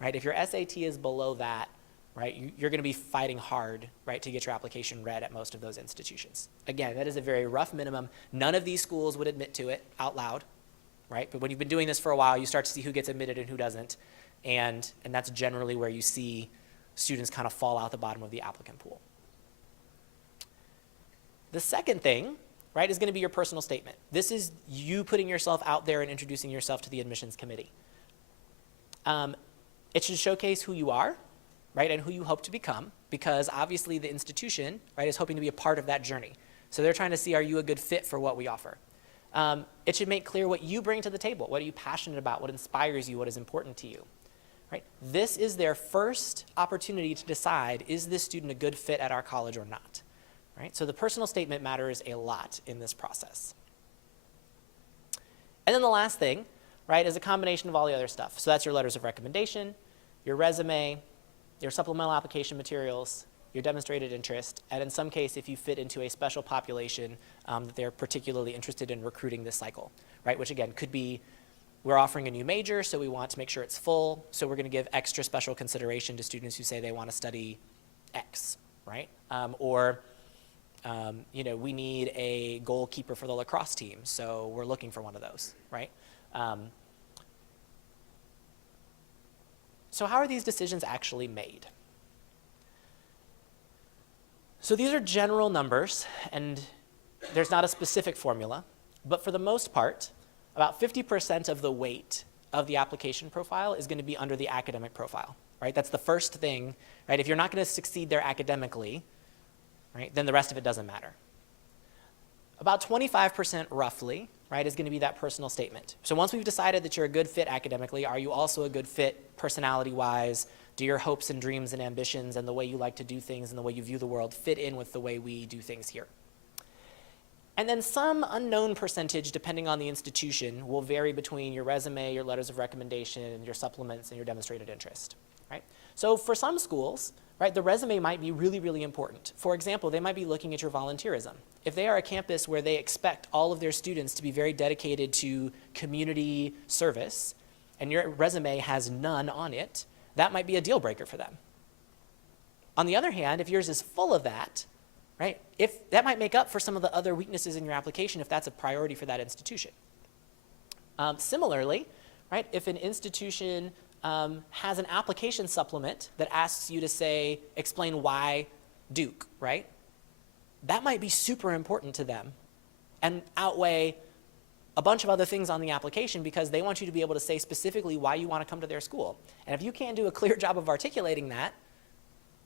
right? If your SAT is below that, right, you're going to be fighting hard, right, to get your application read at most of those institutions. Again, that is a very rough minimum. None of these schools would admit to it out loud, right? But when you've been doing this for a while, you start to see who gets admitted and who doesn't, and that's generally where you see students kind of fall out the bottom of the applicant pool. The second thing, right, is going to be your personal statement. This is you putting yourself out there and introducing yourself to the admissions committee. It should showcase who you are, right, and who you hope to become, because obviously the institution, right, is hoping to be a part of that journey. So they're trying to see, are you a good fit for what we offer? It should make clear what you bring to the table. What are you passionate about? What inspires you? What is important to you? Right? This is their first opportunity to decide, is this student a good fit at our college or not? Right? So the personal statement matters a lot in this process. And then the last thing, right, is a combination of all the other stuff. So that's your letters of recommendation, your resume, your supplemental application materials, your demonstrated interest, and in some case, if you fit into a special population that they're particularly interested in recruiting this cycle, right? Which again, could be, we're offering a new major, so we want to make sure it's full, so we're going to give extra special consideration to students who say they want to study X, right? We need a goalkeeper for the lacrosse team, so we're looking for one of those, right? So how are these decisions actually made? So these are general numbers, and there's not a specific formula, but for the most part, about 50% of the weight of the application profile is going to be under the academic profile, right? That's the first thing, right? If you're not going to succeed there academically, right, then the rest of it doesn't matter. About 25% roughly, right, is going to be that personal statement. So once we've decided that you're a good fit academically, are you also a good fit personality-wise? Do your hopes and dreams and ambitions and the way you like to do things and the way you view the world fit in with the way we do things here? And then some unknown percentage, depending on the institution, will vary between your resume, your letters of recommendation, your supplements, and your demonstrated interest, right? So for some schools, right, the resume might be really, really important. For example, they might be looking at your volunteerism. If they are a campus where they expect all of their students to be very dedicated to community service, and your resume has none on it, that might be a deal breaker for them. On the other hand, if yours is full of that, right, if that might make up for some of the other weaknesses in your application if that's a priority for that institution. Similarly, right, if an institution has an application supplement that asks you to say, explain why Duke, right? That might be super important to them and outweigh a bunch of other things on the application because they want you to be able to say specifically why you want to come to their school. And if you can't do a clear job of articulating that,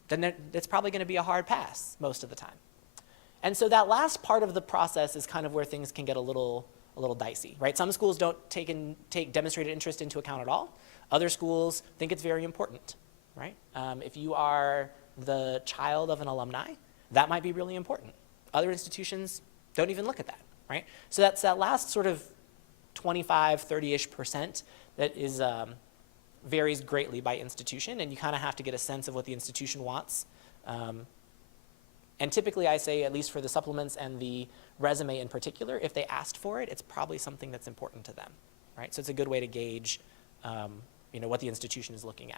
then it's probably going to be a hard pass most of the time. And so that last part of the process is kind of where things can get a little dicey, right? Some schools don't take demonstrated interest into account at all. Other schools think it's very important, right? If you are the child of an alumni, that might be really important. Other institutions don't even look at that, right? So that's that last sort of 25, 30-ish% that is varies greatly by institution, and you kind of have to get a sense of what the institution wants. And typically I say, at least for the supplements and the resume in particular, if they asked for it, it's probably something that's important to them, right? So it's a good way to gauge what the institution is looking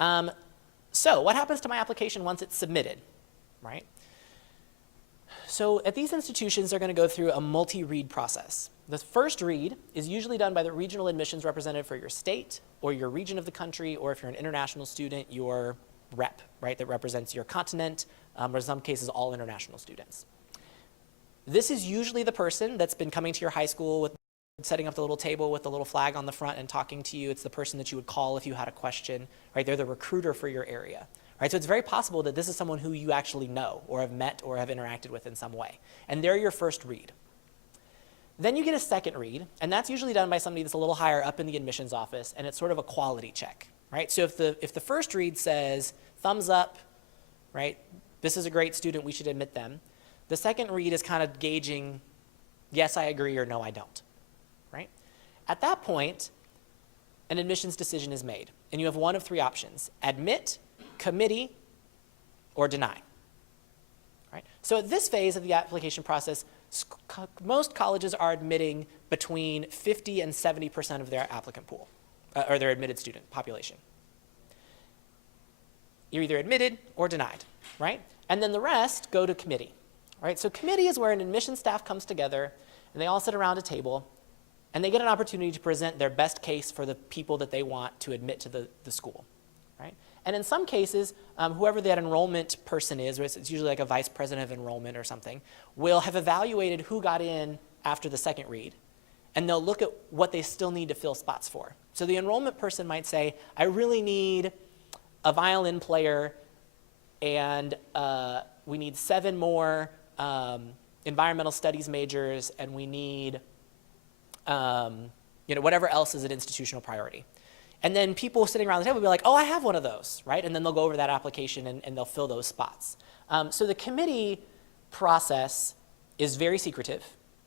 at. So what happens to my application once it's submitted, right? So at these institutions, they're going to go through a multi-read process. The first read is usually done by the regional admissions representative for your state or your region of the country, or if you're an international student, your rep, right, that represents your continent, or in some cases, all international students. This is usually the person that's been coming to your high school with setting up the little table with the little flag on the front and talking to you. It's the person that you would call if you had a question, right? They're the recruiter for your area, right? So it's very possible that this is someone who you actually know or have met or have interacted with in some way. And they're your first read. Then you get a second read, and that's usually done by somebody that's a little higher up in the admissions office, and it's sort of a quality check, right? So if the first read says, thumbs up, right? This is a great student, we should admit them. The second read is kind of gauging, yes, I agree, or no, I don't, right? At that point, an admissions decision is made, and you have one of three options: admit, committee, or deny, right? So at this phase of the application process, most colleges are admitting between 50 and 70% of their applicant pool, or their admitted student population. You're either admitted or denied, right? And then the rest go to committee, right? So committee is where an admission staff comes together, and they all sit around a table, and they get an opportunity to present their best case for the people that they want to admit to the school, right? And in some cases, whoever that enrollment person is, it's usually like a vice president of enrollment or something, will have evaluated who got in after the second read, and they'll look at what they still need to fill spots for. So the enrollment person might say, I really need a violin player, and we need 7 more environmental studies majors, and we need whatever else is an institutional priority. And then people sitting around the table will be like, oh, I have one of those, right? And then they'll go over that application and they'll fill those spots. So the committee process is very secretive,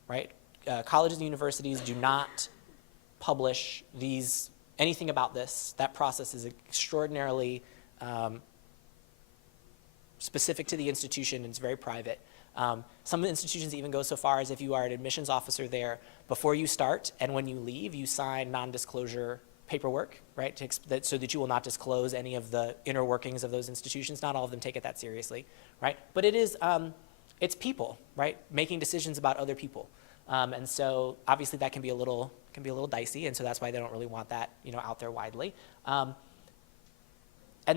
right? Colleges and universities do not publish anything about this. That process is extraordinarily specific to the institution, and it's very private. Some institutions even go so far as, if you are an admissions officer there, before you start and when you leave, you sign non-disclosure paperwork, right, so that you will not disclose any of the inner workings of those institutions. Not all of them take it that seriously, right? But it is, it's people, right, making decisions about other people. And so obviously that can be a little dicey, and so that's why they don't really want that, out there widely. And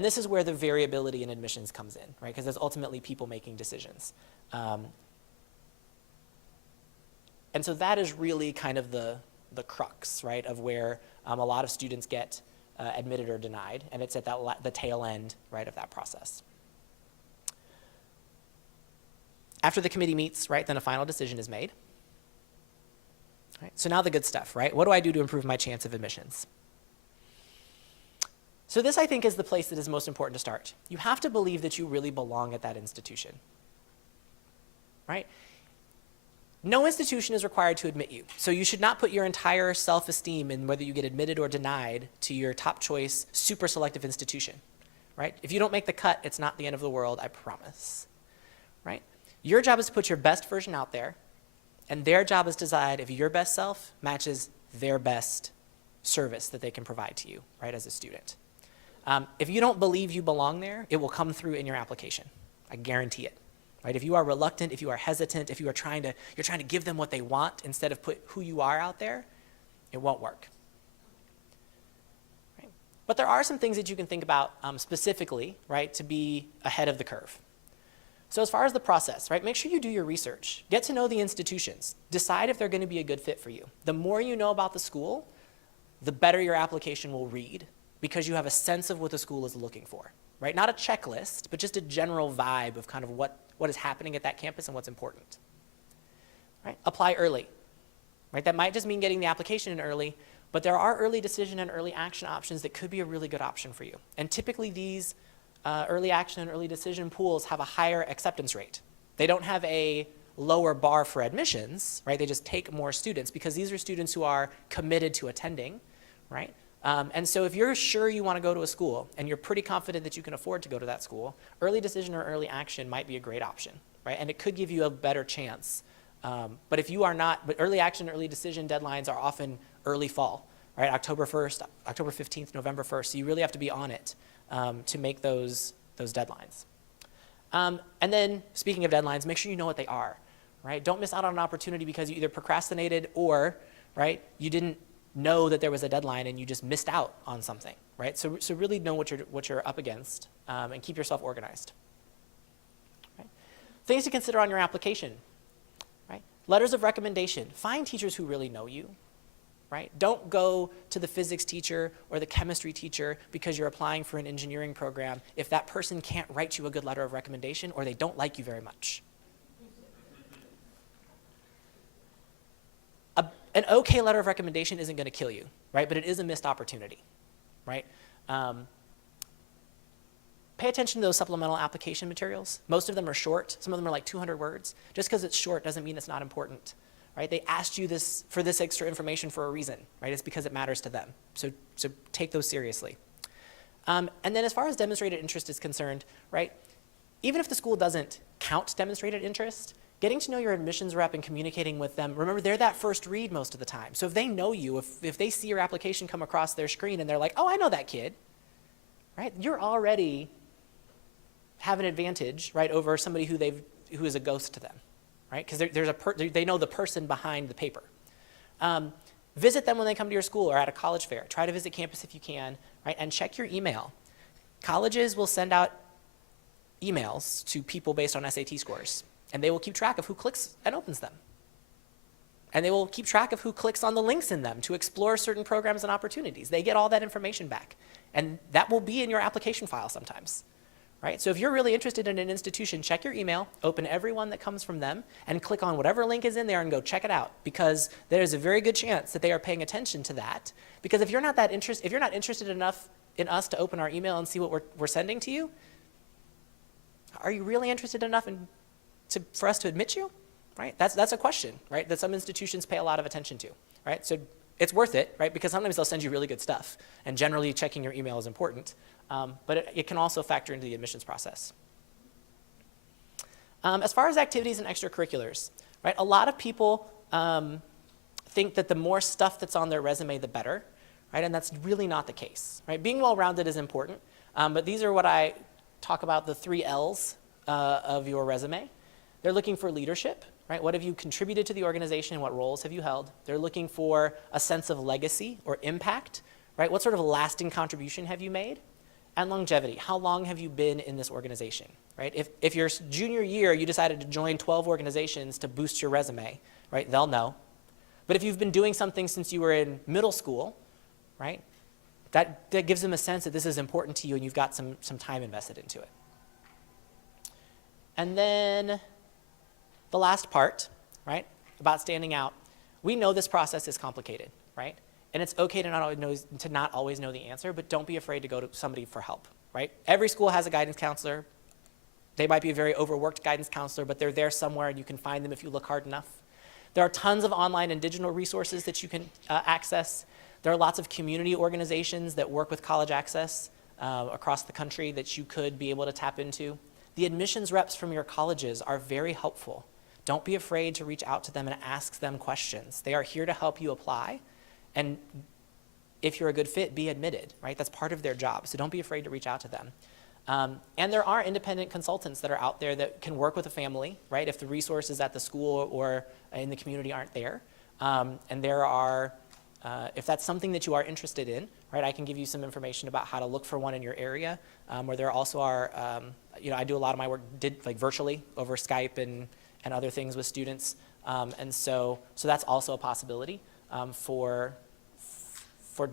this is where the variability in admissions comes in, right? Because there's ultimately people making decisions. And so that is really kind of the crux, right, of where a lot of students get admitted or denied, and it's at the tail end, right, of that process. After the committee meets, right, then a final decision is made. Right, so now the good stuff, right? What do I do to improve my chance of admissions? So this, I think, is the place that is most important to start. You have to believe that you really belong at that institution, right? No institution is required to admit you, so you should not put your entire self-esteem in whether you get admitted or denied to your top choice, super selective institution, right? If you don't make the cut, it's not the end of the world, I promise, right? Your job is to put your best version out there, and their job is to decide if your best self matches their best service that they can provide to you, right, as a student. If you don't believe you belong there, it will come through in your application. I guarantee it. Right? If you are reluctant, if you are hesitant, if you're trying to give them what they want instead of put who you are out there, it won't work. Right? But there are some things that you can think about specifically, right, to be ahead of the curve. So as far as the process, right, make sure you do your research. Get to know the institutions. Decide if they're going to be a good fit for you. The more you know about the school, the better your application will read because you have a sense of what the school is looking for. Right? Not a checklist, but just a general vibe of kind of what is happening at that campus and what's important. Right? Apply early. Right? That might just mean getting the application in early, but there are early decision and early action options that could be a really good option for you. And typically these early action and early decision pools have a higher acceptance rate. They don't have a lower bar for admissions, right? They just take more students because these are students who are committed to attending, right? And so if you're sure you want to go to a school and you're pretty confident that you can afford to go to that school, early decision or early action might be a great option, right? And it could give you a better chance. But if you are not, but early action, early decision deadlines are often early fall, right? October 1st, October 15th, November 1st. So you really have to be on it to make those deadlines. And then speaking of deadlines, make sure you know what they are, right? Don't miss out on an opportunity because you either procrastinated or, right, you didn't know that there was a deadline and you just missed out on something, right? So really know what you're up against and keep yourself organized. Right? Things to consider on your application, right? Letters of recommendation. Find teachers who really know you, right? Don't go to the physics teacher or the chemistry teacher because you're applying for an engineering program if that person can't write you a good letter of recommendation or they don't like you very much. An okay letter of recommendation isn't going to kill you, right? But it is a missed opportunity, right? Pay attention to those supplemental application materials. Most of them are short. Some of them are like 200 words. Just because it's short doesn't mean it's not important, right? They asked you for this extra information for a reason, right? It's because it matters to them. So take those seriously. And then as far as demonstrated interest is concerned, right? Even if the school doesn't count demonstrated interest, getting to know your admissions rep and communicating with them, remember, they're that first read most of the time. So if they know you, if they see your application come across their screen and they're like, oh, I know that kid, right? You're already have an advantage, right, over somebody who is a ghost to them, right? Because they know the person behind the paper. Visit them when they come to your school or at a college fair. Try to visit campus if you can, right? And check your email. Colleges will send out emails to people based on SAT scores. And they will keep track of who clicks and opens them. And they will keep track of who clicks on the links in them to explore certain programs and opportunities. They get all that information back. And that will be in your application file sometimes, right? So if you're really interested in an institution, check your email, open every one that comes from them, and click on whatever link is in there and go check it out. Because there's a very good chance that they are paying attention to that. Because if you're not interested enough in us to open our email and see what we're sending to you, are you really interested enough for us to admit you, right? That's a question, right, that some institutions pay a lot of attention to, right? So it's worth it, right, because sometimes they'll send you really good stuff, and generally checking your email is important, but it can also factor into the admissions process. As far as activities and extracurriculars, right, a lot of people think that the more stuff that's on their resume, the better, right, and that's really not the case, right? Being well-rounded is important, but these are what I talk about, the 3 L's of your resume. They're looking for leadership, right? What have you contributed to the organization? What roles have you held? They're looking for a sense of legacy or impact, right? What sort of lasting contribution have you made? And longevity. How long have you been in this organization, right? If your junior year you decided to join 12 organizations to boost your resume, right? They'll know. But if you've been doing something since you were in middle school, right? That gives them a sense that this is important to you and you've got some time invested into it. And then the last part, right, about standing out, we know this process is complicated, right? And it's okay to not always know the answer, but don't be afraid to go to somebody for help, right? Every school has a guidance counselor. They might be a very overworked guidance counselor, but they're there somewhere and you can find them if you look hard enough. There are tons of online and digital resources that you can access. There are lots of community organizations that work with college access across the country that you could be able to tap into. The admissions reps from your colleges are very helpful. Don't be afraid to reach out to them and ask them questions. They are here to help you apply, and if you're a good fit, be admitted, right? That's part of their job, so don't be afraid to reach out to them. And there are independent consultants that are out there that can work with a family, right, if the resources at the school or in the community aren't there. And there are, if that's something that you are interested in, right, I can give you some information about how to look for one in your area, where there also are, I do a lot of my work virtually over Skype and other things with students. And so that's also a possibility for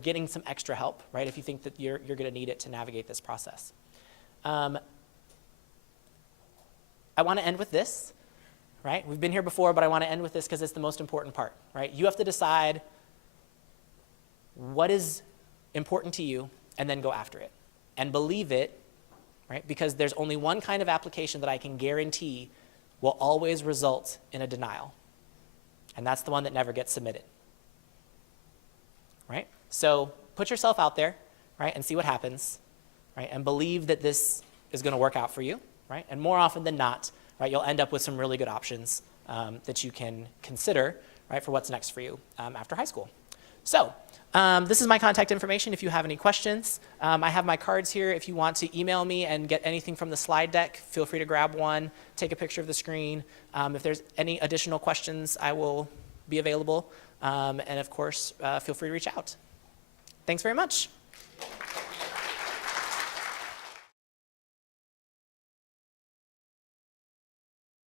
getting some extra help, right, if you think that you're going to need it to navigate this process. I want to end with this, right? We've been here before, but I want to end with this because it's the most important part, right? You have to decide what is important to you and then go after it and believe it, right? Because there's only one kind of application that I can guarantee will always result in a denial, and that's the one that never gets submitted, right? So put yourself out there, right, and see what happens, right, and believe that this is going to work out for you, right, and more often than not, right, you'll end up with some really good options that you can consider, right, for what's next for you after high school. So this is my contact information if you have any questions. I have my cards here. If you want to email me and get anything from the slide deck, feel free to grab one, take a picture of the screen. If there's any additional questions, I will be available. And of course, feel free to reach out. Thanks very much.